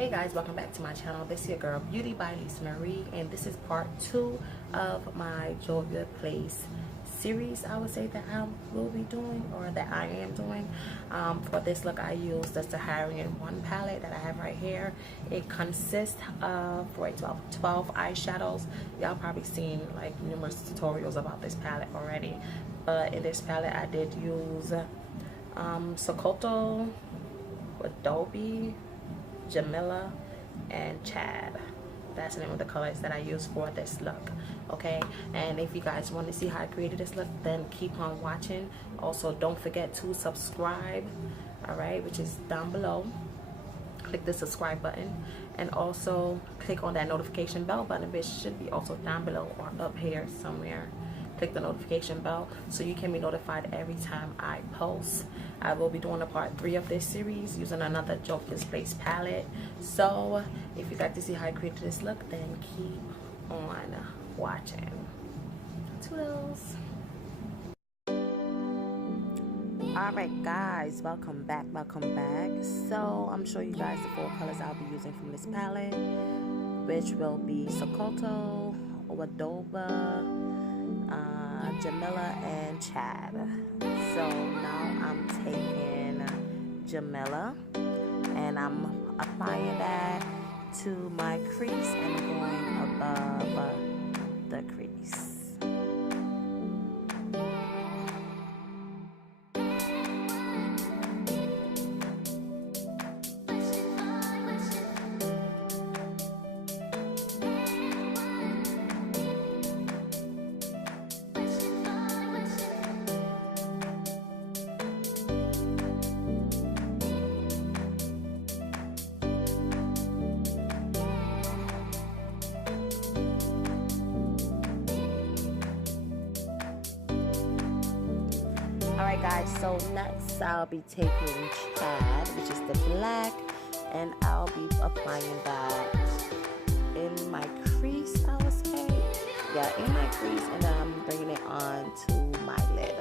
Hey guys, welcome back to my channel. This is your girl Beauty by Lisa Marie, and this is part 2 of my Juvia'S series. I would say that I will be doing, or that I am doing. For this look, I used the Saharan 1 palette that I have right here. It consists of 12 eyeshadows. Y'all probably seen like numerous tutorials about this palette already, but in this palette I did use Sachacosmetics, Adobe, Jamila, and Chad. That's the name of the colors that I use for this look. Okay, and if you guys want to see how I created this look, then keep on watching. Also, don't forget to subscribe, all right, which is down below. Click the subscribe button, and also click on that notification bell button, which should be also down below or up here somewhere. Click the notification bell so you can be notified every time I post. I will be doing a part 3 of this series using another Juvia'S palette. So if you'd like to see how I created this look, then keep on watching. Toodles. Alright guys, welcome back. So I'm showing you guys the 4 colors I'll be using from this palette, which will be Sachacosmetics, Adobe, Jamila, and Chad. So now I'm taking Jamila and I'm applying that to my crease and going above the crease. Alright guys, so next I'll be taking Chad, which is the black, and I'll be applying that in my crease, I would say. Yeah, in my crease, and then I'm bringing it on to my lid.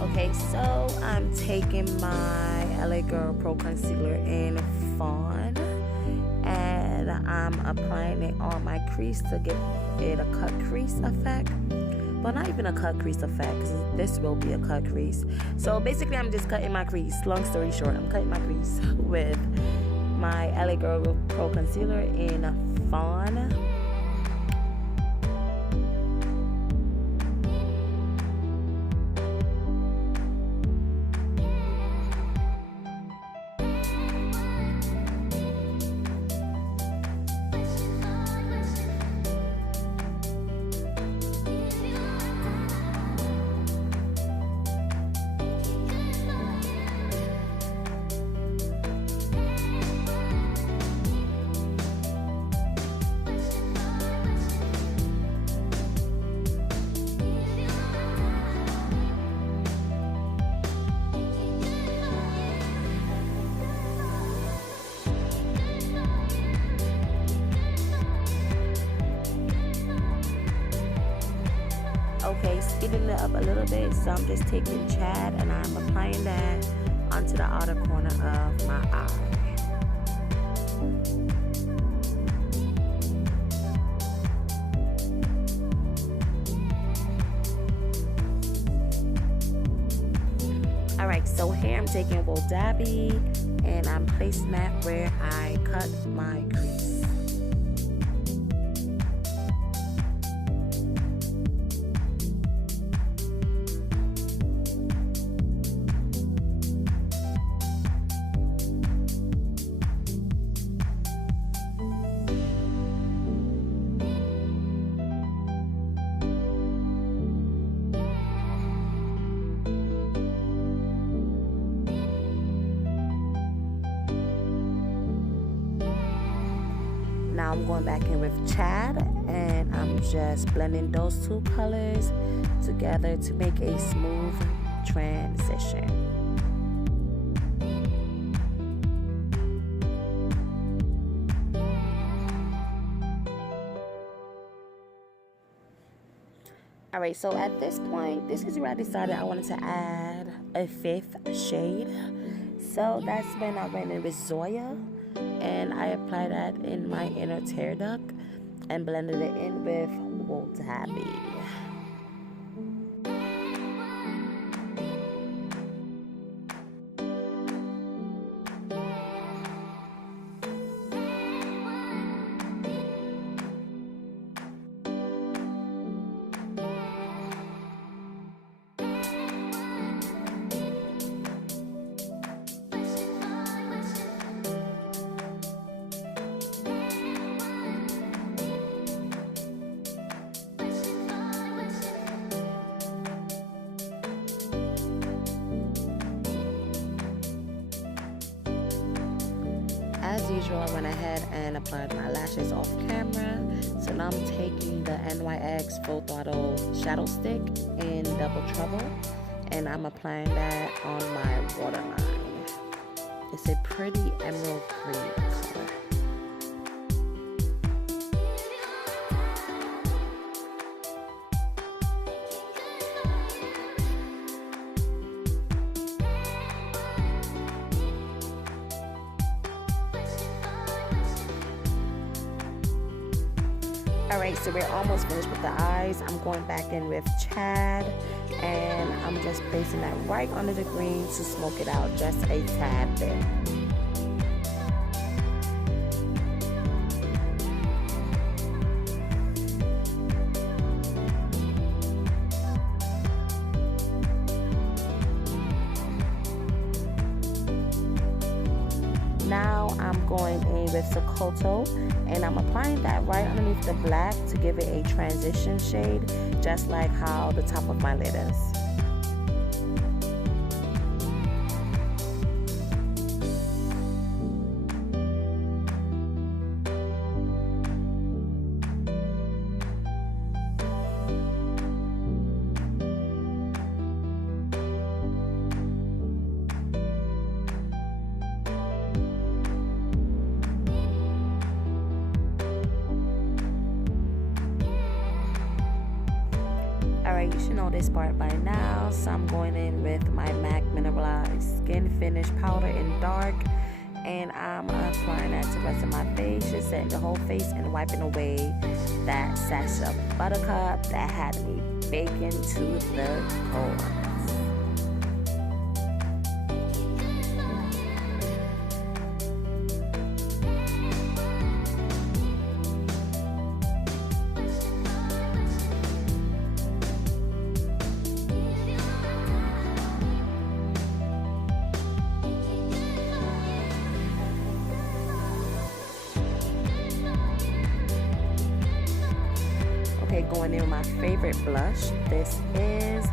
Okay, so I'm taking my LA Girl Pro Concealer in Fawn, and I'm applying it on my crease to give it a cut crease effect. But not even a cut crease effect, because this will be a cut crease. So basically I'm just cutting my crease. Long story short, I'm cutting my crease with my LA Girl Pro Concealer in Fawn. Okay, speeding it up a little bit, so I'm just taking Chad and I'm applying that onto the outer corner of my eye. Alright, so here I'm taking Wool Dabby and I'm placing that where I cut my crease. I'm going back in with Chad, and I'm just blending those two colors together to make a smooth transition. Alright, so at this point, this is where I decided I wanted to add a 5th shade. So that's when I went in with Zoya, and I applied that in my inner tear duct and blended it in with Wool Tabby. As usual, I went ahead and applied my lashes off camera. So now I'm taking the NYX Full Throttle Shadow Stick in Double Trouble, and I'm applying that on my waterline. It's a pretty emerald green color. Alright, so we're almost finished with the eyes. I'm going back in with Chad, and I'm just placing that right under the green to smoke it out just a tad bit. Now I'm going in with Sachacosmetics, and I'm applying that right underneath the black to give it a transition shade, just like how the top of my lid is. Alright, you should know this part by now, so I'm going in with my MAC Mineralize Skin Finish Powder in dark, and I'm applying that to the rest of my face, just setting the whole face and wiping away that Sachacosmetics Buttercup that had me baking to the core. Going in with my favorite blush. This is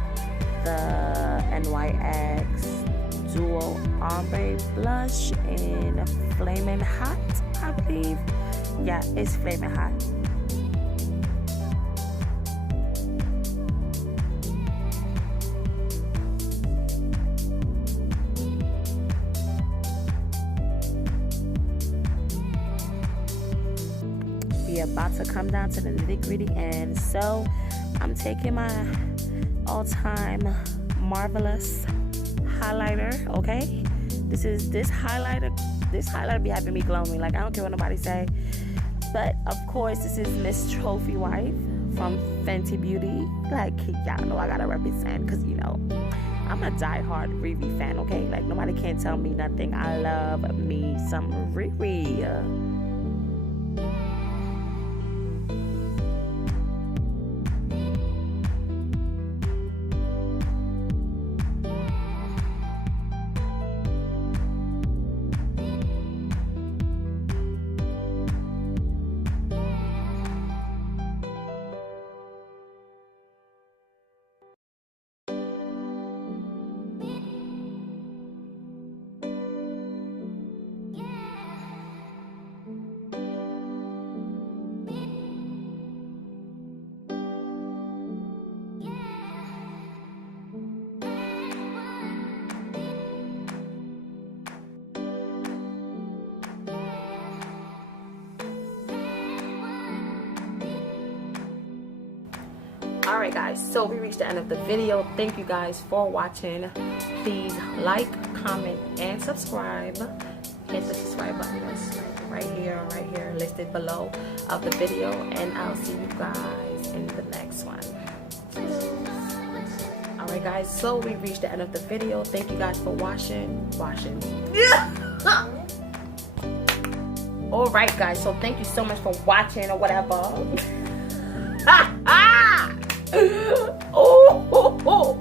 the NYX Dual Ombre Blush in Flamin' Hot, I believe. Yeah, it's Flamin' Hot. About to come down to the nitty-gritty, and so I'm taking my all-time marvelous highlighter. Okay, this highlighter be having me glowing, like I don't care what nobody say. But of course, this is Miss Trophy Wife from Fentybeauty. Like, y'all know I gotta represent, because you know I'm a die-hard Riri fan. Okay, like nobody can't tell me nothing. I love me some Riri. Alright guys, so we reached the end of the video. Thank you guys for watching. Please like, comment, and subscribe. Hit the subscribe button that's right here listed below of the video, and I'll see you guys in the next one. Alright guys, so we reached the end of the video. Thank you guys for watching. Alright guys, so thank you so much for watching or whatever. Oh,